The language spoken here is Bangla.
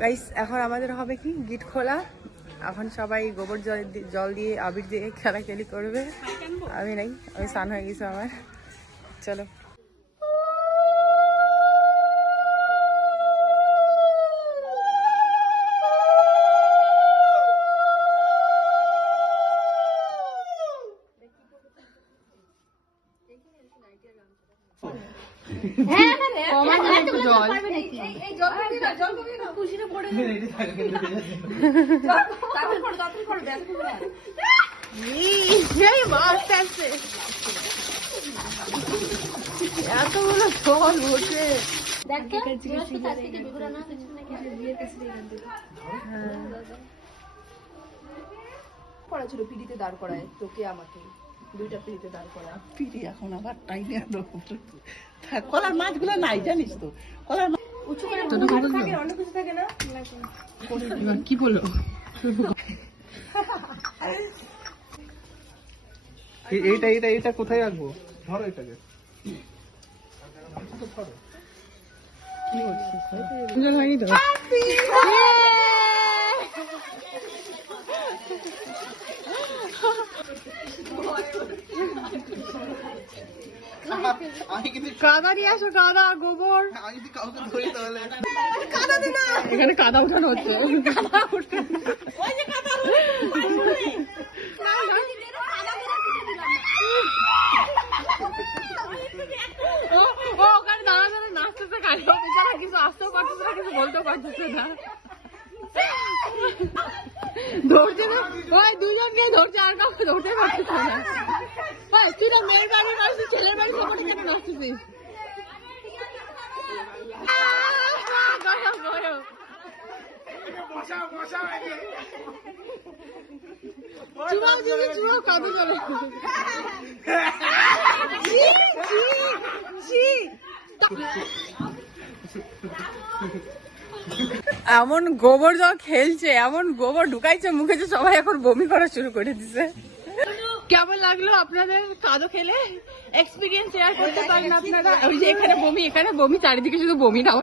গাইস এখন আমাদের হবে কি গিট খোলা। এখন সবাই গোবর জল দিয়ে আবির দিয়ে খেলাখেলি করবে। আমি নাই, আমি স্নান হয়ে গেছি আমার। চলো এতগুলো জল ওঠে। করা ছিল পিড়িতে দাঁড় করায় তোকে আমাকে, দুইটা পিড়িতে দাঁড় করা। পিড়ি এখন আবার টাইমে কলার মাছগুলো নাই জানিস তো, কলার উঁচু করে থাকে, অন্য কিছু থাকে না। কি বললো? এইটা কোথায় রাখবো? ধরো এটাকে। হয়নি তো। কাদা নিয়ে আসো, কাদা গোবর। আমি যদি কাউকে ধরি তাহলে কাদা দিন, এখানে কাদা উঠানো হচ্ছে। কাদা উঠানো, ওখানে দাঁড়া দাঁড়া নাচতেছে খালি, বেচারা কিছু আসতেও পারতেছে না, কিছু বলতেও পারতেছে না। ধরছে না ওই দুজনকে ধরছে, আর কাউকে ধরতে পারতেছে না। ভাই তুই না মেয়ের বাড়ির মানুষ, ছেলের বাড়ির সবাই কেন নাচতেছিস? চুমাও দিদি, চুমাও কাঁদে চলো। এমন গোবর জল খেলছে, এমন গোবর ঢুকাইছে মুখে যে সবাই এখন বমি করা শুরু করে দিছে। কেমন লাগলো আপনাদের কাদো খেলে? এক্সপিরিয়েন্স শেয়ার করতে পারেন আপনারা। ওই যে এখানে বমি, এখানে বমি, চারিদিকে শুধু বমি না।